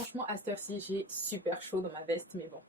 Franchement, à cette heure-ci, j'ai super chaud dans ma veste, mais bon,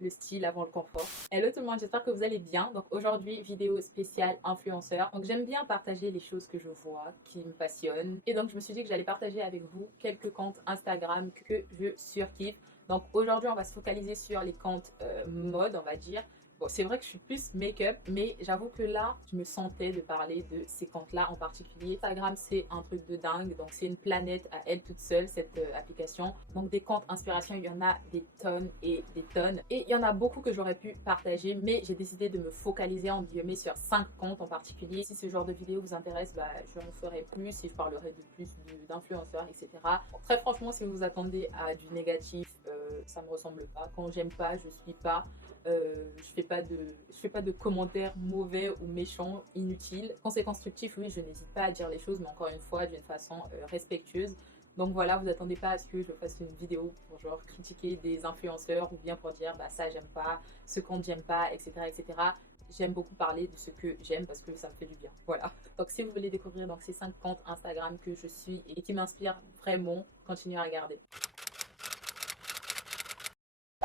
le style avant le confort. Hello tout le monde, j'espère que vous allez bien. Donc aujourd'hui, vidéo spéciale influenceur. Donc j'aime bien partager les choses que je vois, qui me passionnent. Et donc je me suis dit que j'allais partager avec vous quelques comptes Instagram que je surkiffe. Donc aujourd'hui, on va se focaliser sur les comptes mode, on va dire. Bon, c'est vrai que je suis plus make-up, mais j'avoue que là, je me sentais de parler de ces comptes-là en particulier. Instagram, c'est un truc de dingue. Donc, c'est une planète à elle toute seule, cette application. Donc, des comptes inspiration, il y en a des tonnes et des tonnes. Et il y en a beaucoup que j'aurais pu partager, mais j'ai décidé de me focaliser en guillemets sur 5 comptes en particulier. Si ce genre de vidéo vous intéresse, bah, je en ferai plus et je parlerai de plus d'influenceurs, etc. Bon, très franchement, si vous vous attendez à du négatif, ça me ressemble pas. Quand j'aime pas, je suis pas. Je fais pas de commentaires mauvais ou méchants, inutiles. Quand c'est constructif, oui, je n'hésite pas à dire les choses, mais encore une fois, d'une façon respectueuse. Donc voilà, vous attendez pas à ce que je fasse une vidéo pour genre critiquer des influenceurs ou bien pour dire bah ça j'aime pas, ce compte j'aime pas, etc. etc. J'aime beaucoup parler de ce que j'aime parce que ça me fait du bien. Voilà. Donc si vous voulez découvrir donc, ces 5 comptes Instagram que je suis et qui m'inspirent vraiment, continuez à regarder.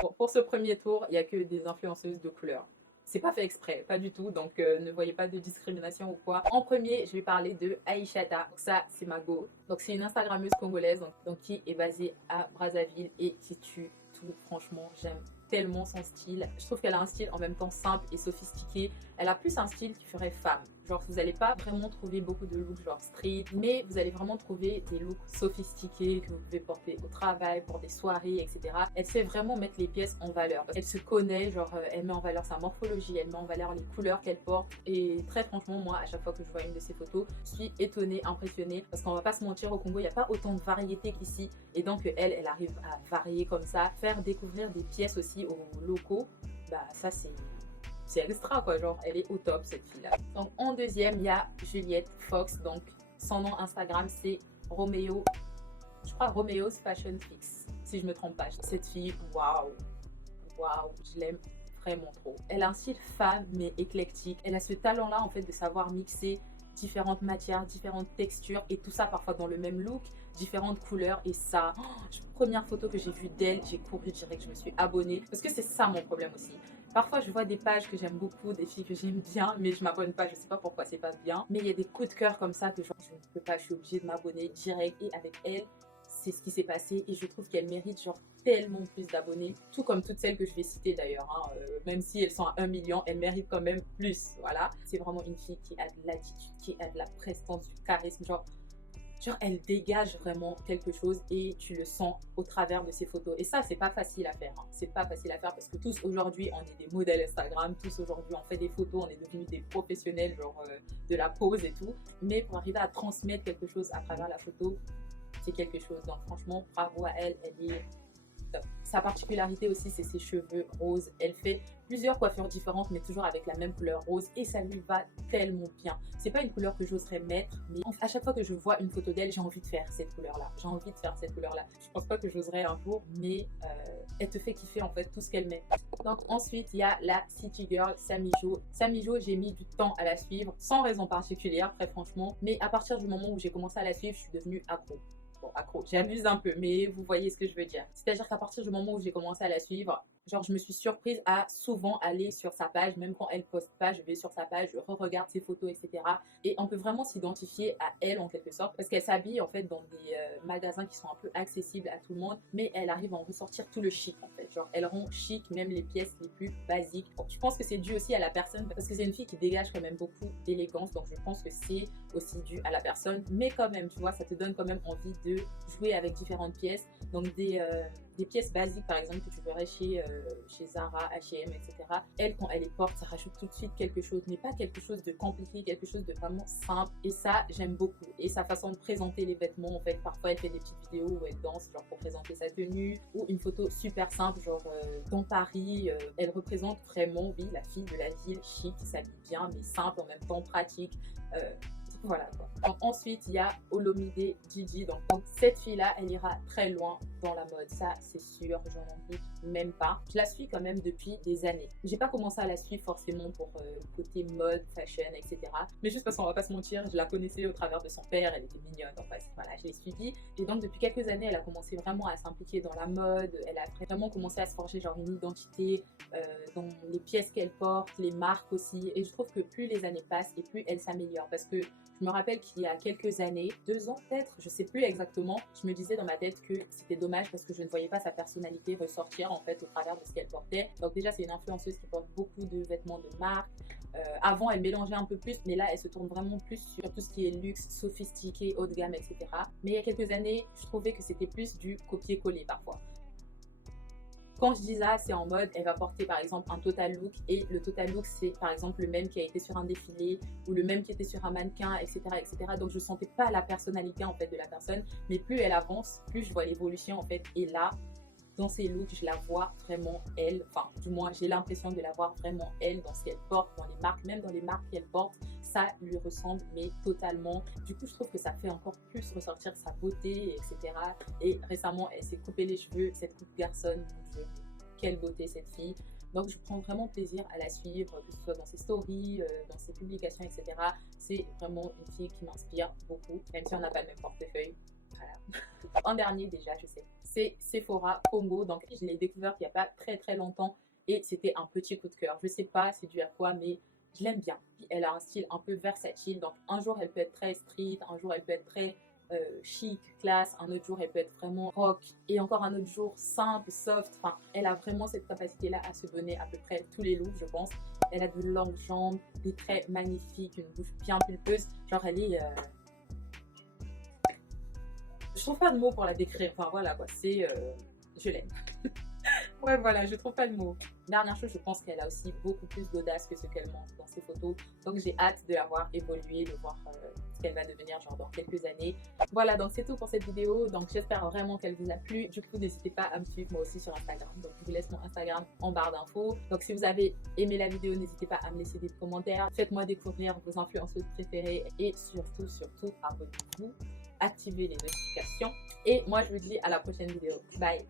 Bon, pour ce premier tour, il n'y a que des influenceuses de couleur. C'est pas fait exprès, pas du tout, donc ne voyez pas de discrimination ou quoi. En premier, je vais parler de Aïchata. Donc ça, c'est ma go. Donc c'est une Instagrammeuse congolaise donc qui est basée à Brazzaville et qui tue tout. Franchement, j'aime tellement son style. Je trouve qu'elle a un style en même temps simple et sophistiqué. Elle a plus un style qui ferait femme. Genre, vous n'allez pas vraiment trouver beaucoup de looks genre street, mais vous allez vraiment trouver des looks sophistiqués que vous pouvez porter au travail, pour des soirées, etc. Elle sait vraiment mettre les pièces en valeur. Elle se connaît, genre, elle met en valeur sa morphologie, elle met en valeur les couleurs qu'elle porte. Et très franchement, moi, à chaque fois que je vois une de ses photos, je suis étonnée, impressionnée, parce qu'on va pas se mentir, au Congo, il n'y a pas autant de variété qu'ici. Et donc, elle arrive à varier comme ça, faire découvrir des pièces aussi aux locaux. Bah, ça, c'est extra quoi, genre elle est au top cette fille là. Donc en deuxième il y a Juliette Fox, donc son nom Instagram c'est Romeo, je crois Romeo's Fashion Fix si je me trompe pas. Cette fille, waouh, waouh, je l'aime vraiment trop. Elle a un style femme mais éclectique, elle a ce talent là en fait de savoir mixer différentes matières, différentes textures et tout ça parfois dans le même look, différentes couleurs. Et ça, première photo que j'ai vue d'elle, j'ai couru direct, je me suis abonnée parce que c'est ça mon problème aussi. Parfois, je vois des pages que j'aime beaucoup, des filles que j'aime bien, mais je m'abonne pas. Je sais pas pourquoi c'est pas bien. Mais il y a des coups de cœur comme ça que genre, je ne peux pas. Je suis obligée de m'abonner direct. Et avec elle, c'est ce qui s'est passé. Et je trouve qu'elle mérite genre tellement plus d'abonnés. Tout comme toutes celles que je vais citer d'ailleurs. Hein. Même si elles sont à 1 million, elles méritent quand même plus. Voilà. C'est vraiment une fille qui a de l'attitude, qui a de la prestance, du charisme. Genre, elle dégage vraiment quelque chose et tu le sens au travers de ses photos. Et ça, c'est pas facile à faire. Hein. C'est pas facile à faire parce que tous aujourd'hui, on est des modèles Instagram. Tous aujourd'hui, on fait des photos. On est devenus des professionnels, genre de la pose et tout. Mais pour arriver à transmettre quelque chose à travers la photo, c'est quelque chose. Donc, franchement, bravo à elle. Elle est top. Sa particularité aussi, c'est ses cheveux roses. Elle fait plusieurs coiffures différentes, mais toujours avec la même couleur rose. Et ça lui va tellement bien. C'est pas une couleur que j'oserais mettre, mais à chaque fois que je vois une photo d'elle, j'ai envie de faire cette couleur-là. J'ai envie de faire cette couleur-là. Je pense pas que j'oserais un jour, mais elle te fait kiffer en fait tout ce qu'elle met. Donc ensuite, il y a la City Girl, Samijo. Samijo, j'ai mis du temps à la suivre, sans raison particulière, très franchement. Mais à partir du moment où j'ai commencé à la suivre, je suis devenue accro. Bon, accro, j'abuse un peu, mais vous voyez ce que je veux dire. C'est-à-dire qu'à partir du moment où j'ai commencé à la suivre, genre je me suis surprise à souvent aller sur sa page, même quand elle poste pas, je vais sur sa page, je re-regarde ses photos, etc. Et on peut vraiment s'identifier à elle en quelque sorte, parce qu'elle s'habille en fait dans des magasins qui sont un peu accessibles à tout le monde, mais elle arrive à en ressortir tout le chic en fait. Genre elle rend chic même les pièces les plus basiques. Bon, je pense que c'est dû aussi à la personne, parce que c'est une fille qui dégage quand même beaucoup d'élégance, donc je pense que c'est aussi dû à la personne, mais quand même, tu vois, ça te donne quand même envie de jouer avec différentes pièces, donc des pièces basiques par exemple que tu verrais chez Zara, H&M, etc. Elle, quand elle les porte, ça rajoute tout de suite quelque chose, mais pas quelque chose de compliqué, quelque chose de vraiment simple. Et ça, j'aime beaucoup. Et sa façon de présenter les vêtements, en fait, parfois elle fait des petites vidéos où elle danse, genre pour présenter sa tenue, ou une photo super simple, genre dans Paris. Elle représente vraiment, oui, la fille de la ville, chic, qui s'habille bien, mais simple, en même temps pratique. Voilà quoi. Donc, ensuite, il y a Olomide Gigi. Donc, cette fille-là, elle ira très loin dans la mode. Ça, c'est sûr, j'en doute même pas. Je la suis quand même depuis des années. J'ai pas commencé à la suivre forcément pour côté mode, fashion, etc. Mais juste parce qu'on va pas se mentir, je la connaissais au travers de son père. Elle était mignonne. Donc, voilà, je l'ai suivie. Et donc, depuis quelques années, elle a commencé vraiment à s'impliquer dans la mode. Elle a vraiment commencé à se forger genre une identité dans les pièces qu'elle porte, les marques aussi. Et je trouve que plus les années passent et plus elle s'améliore. Parce que je me rappelle qu'il y a quelques années, 2 ans peut-être, je sais plus exactement, je me disais dans ma tête que c'était dommage parce que je ne voyais pas sa personnalité ressortir en fait au travers de ce qu'elle portait. Donc déjà, c'est une influenceuse qui porte beaucoup de vêtements de marque. Avant, elle mélangeait un peu plus, mais là, elle se tourne vraiment plus sur tout ce qui est luxe, sophistiqué, haut de gamme, etc. Mais il y a quelques années, je trouvais que c'était plus du copier-coller parfois. Quand je dis ça, c'est en mode, elle va porter par exemple un total look et le total look, c'est par exemple le même qui a été sur un défilé ou le même qui était sur un mannequin, etc. etc. Donc je ne sentais pas la personnalité en fait de la personne, mais plus elle avance, plus je vois l'évolution en fait. Et là, dans ses looks, je la vois vraiment elle, enfin du moins j'ai l'impression de la voir vraiment elle dans ce qu'elle porte, dans les marques, même dans les marques qu'elle porte, ça lui ressemble mais totalement. Du coup je trouve que ça fait encore plus ressortir sa beauté, etc. Et récemment elle s'est coupé les cheveux, cette coupe garçon, mon Dieu, quelle beauté cette fille. Donc je prends vraiment plaisir à la suivre, que ce soit dans ses stories, dans ses publications, etc. C'est vraiment une fille qui m'inspire beaucoup, même si on n'a pas le même portefeuille. Voilà. En dernier déjà, je sais, c'est Sephora Congo. Donc je l'ai découverte il n'y a pas très longtemps et c'était un petit coup de cœur. Je sais pas c'est dû à quoi, mais je l'aime bien. Puis elle a un style un peu versatile. Donc un jour elle peut être très street, un jour elle peut être très chic, classe, un autre jour elle peut être vraiment rock et encore un autre jour simple, soft. Enfin, elle a vraiment cette capacité-là à se donner à peu près tous les looks, je pense. Elle a de longues jambes, des traits magnifiques, une bouche bien pulpeuse. Genre elle est je trouve pas de mots pour la décrire. Enfin voilà quoi, c'est je l'aime. Ouais voilà, je trouve pas de mots. Dernière chose, je pense qu'elle a aussi beaucoup plus d'audace que ce qu'elle montre dans ses photos. Donc j'ai hâte de la voir évoluer, de voir ce qu'elle va devenir genre dans quelques années. Voilà, donc c'est tout pour cette vidéo. Donc j'espère vraiment qu'elle vous a plu. Du coup, n'hésitez pas à me suivre moi aussi sur Instagram. Donc je vous laisse mon Instagram en barre d'infos. Donc si vous avez aimé la vidéo, n'hésitez pas à me laisser des commentaires. Faites-moi découvrir vos influenceuses préférées et surtout, abonnez-vous, activez les notifications. Et moi, je vous dis à la prochaine vidéo. Bye!